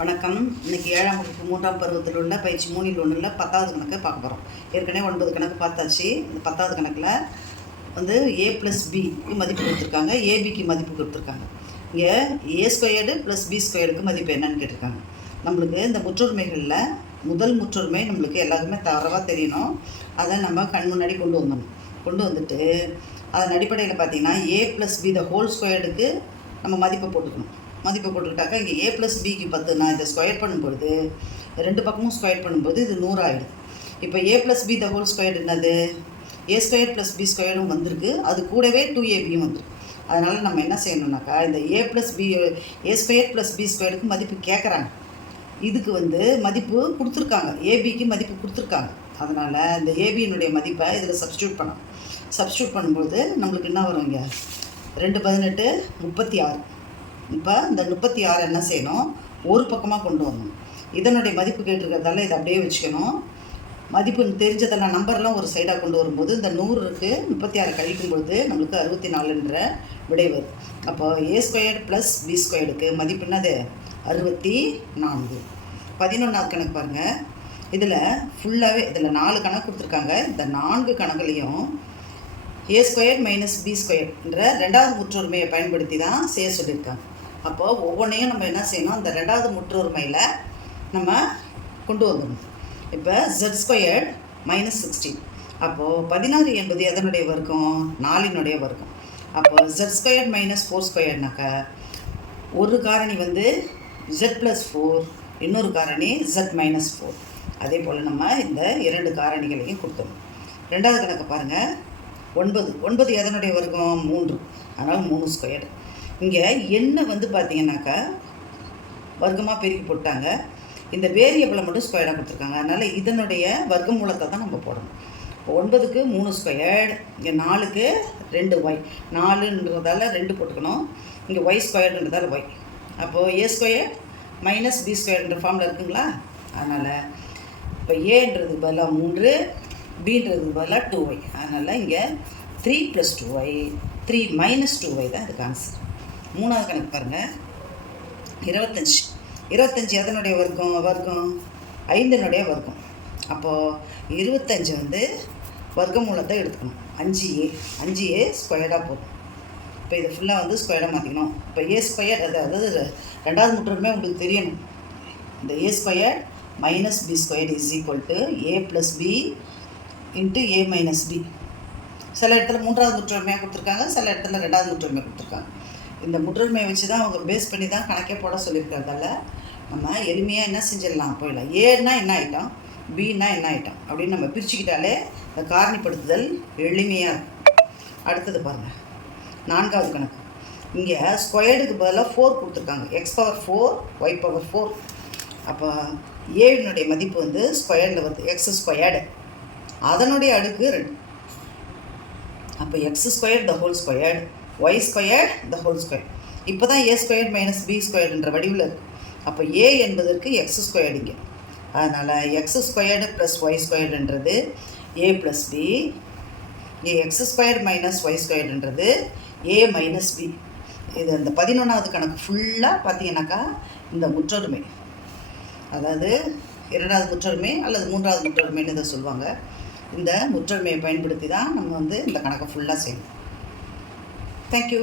வணக்கம். இன்றைக்கி 7ஆம் வகுப்பு 3ஆம் பருவத்தில் உள்ள பயிற்சி 3ல் 1ல் 10வது கணக்கை பார்க்க போகிறோம். ஏற்கனவே 9 கணக்கு பார்த்தாச்சு. இந்த 10வது கணக்கில் வந்து a+b மதிப்பு கொடுத்துருக்காங்க, ஏபிக்கு மதிப்பு கொடுத்துருக்காங்க. இங்கே a² + b² மதிப்பு என்னன்னு கேட்டிருக்காங்க. நம்மளுக்கு இந்த முற்றொருமைகளில் முதல் முற்றொருமை நம்மளுக்கு எல்லாருக்குமே தரவாக தெரியணும். அதை நம்ம கண் முன்னாடி கொண்டு வந்துட்டு அதன் அடிப்படையில் பார்த்திங்கன்னா a+b² நம்ம மதிப்பை போட்டுருக்காக்க இங்கே a+bக்கு 10 நான் இதை ஸ்கொயர் பண்ணும்பொழுது ரெண்டு பக்கமும் ஸ்கொயர் பண்ணும்போது இது 100 ஆகிடுது. இப்போ a+b² என்னது a² + b² வந்திருக்கு, அது கூடவே 2ab வந்துருக்கு. அதனால் நம்ம என்ன செய்யணும்னாக்கா இந்த a² + b² மதிப்பு கேட்குறாங்க. இதுக்கு வந்து மதிப்பு கொடுத்துருக்காங்க, ஏபிக்கு மதிப்பு கொடுத்துருக்காங்க. அதனால் இந்த ஏபியினுடைய மதிப்பை இதில் சப்ஸ்டியூட் பண்ணும்போது நம்மளுக்கு என்ன வரும், இங்கே 2 18 36. இப்போ இந்த 36 என்ன செய்யணும், ஒரு பக்கமாக கொண்டு வரணும். இதனுடைய மதிப்பு கேட்டிருக்கிறதால இதை அப்படியே வச்சுக்கணும். மதிப்பு தெரிஞ்சதெல்லாம் நம்பர்லாம் ஒரு சைடாக கொண்டு வரும்போது இந்த 100க்கு 36 கழிக்கும்பொழுது நம்மளுக்கு 64என்ற விடை வருது. அப்போ a² + b² மதிப்பு என்னது 64. 11வது கணக்கு பாருங்கள். இதில் ஃபுல்லாகவே இதில் 4 கணக்கு கொடுத்துருக்காங்க. இந்த 4 கணக்குலையும் a² - b² ரெண்டாவது முற்றொருமையை பயன்படுத்தி தான் செய்ய சொல்லியிருக்காங்க. அப்போது ஒவ்வொன்றையும் நம்ம என்ன செய்யணும், அந்த ரெண்டாவது முற்றொருமையில் நம்ம கொண்டு வந்துடணும். இப்போ z² - 16. அப்போது 16 என்பது எதனுடைய வர்க்கம், 4னுடைய வர்க்கம். அப்போது z² - 4²னாக்கா ஒரு காரணி வந்து z + 4, இன்னொரு காரணி z - 4. அதே போல் நம்ம இந்த 2 காரணிகளையும் கொடுக்கணும். ரெண்டாவது கணக்கு பாருங்கள். 9 எதனுடைய வர்க்கம் 3, அதனால் 3². இங்கே என்ன வந்து பார்த்திங்கனாக்கா வர்க்கமாக பெருக்கி போட்டாங்க. இந்த வேரியபிளை மட்டும் ஸ்கொயராக கொடுத்துருக்காங்க. அதனால் இதனுடைய வர்க்க மூலத்தை தான் நம்ம போடணும். 9க்கு 3², இங்கே 4க்கு 2y, 4ன்றதால 2 போட்டுக்கணும். இங்கே y²ன்றதால y. அப்போது a² - b² ஃபார்மில் இருக்குங்களா. அதனால் இப்போ ஏன்றது பதிலாக 3, bன்றது பதிலாக 2y. அதனால் இங்கே 3 + 2y, 3 - 2y தான் இதுக்கு ஆன்சர். மூணாவது கணக்கு பாருங்கள். 25 எதனுடைய வர்க்கம் 5னுடைய வர்க்கம். அப்போது 25 வந்து வர்க்க மூலத்தை எடுத்துக்கணும். 5a ஸ்கொயர்டாக போதும். இப்போ இதை ஃபுல்லாக வந்து ஸ்கொயர்டாக மாற்றிக்கணும். இப்போ a² அதாவது ரெண்டாவது முற்றொருமை உங்களுக்கு தெரியணும். இந்த a² - b² = a + b × a - b. சில இடத்துல மூன்றாவது முற்றொருமையாக கொடுத்துருக்காங்க, சில இடத்துல ரெண்டாவது முற்றொருமை கொடுத்துருக்காங்க. இந்த முற்றொருமையை வச்சு தான் அவங்க பேஸ் பண்ணி தான் கணக்கே போட சொல்லியிருக்கிறதால நம்ம எளிமையாக என்ன செஞ்சிடலாம், போயிடலாம். ஏன்னா என்ன ஐட்டம், பின்னா என்ன ஐட்டம் அப்படின்னு நம்ம பிரிச்சுக்கிட்டாலே இந்த காரணிப்படுத்துதல் எளிமையாக இருக்கும். அடுத்தது பாருங்கள், 4வது கணக்கு. இங்கே ஸ்கொயர்டுக்கு பதிலாக 4 கொடுத்துருக்காங்க. x⁴ y⁴. அப்போ ஏனுடைய மதிப்பு வந்து ஸ்கொயர்டில் வருது, x². அதனுடைய அடுக்கு 2. அப்போ x² y² இப்போ தான் a² - b² வடிவில் இருக்குது. அப்போ a என்பதற்கு x² இங்கே. அதனால் x² + y² a + b. இங்கே x² - y² a - b. இது இந்த 11வது கணக்கு ஃபுல்லாக பார்த்தீங்கன்னாக்கா இந்த முற்றொருமை, அதாவது 2வது முற்றொருமை அல்லது 3வது முற்றொருமைன்னு இதை சொல்லுவாங்க. இந்த முற்றொருமையை பயன்படுத்தி தான் நம்ம வந்து இந்த கணக்கை ஃபுல்லாக செய்யணும். தேங்க்யூ.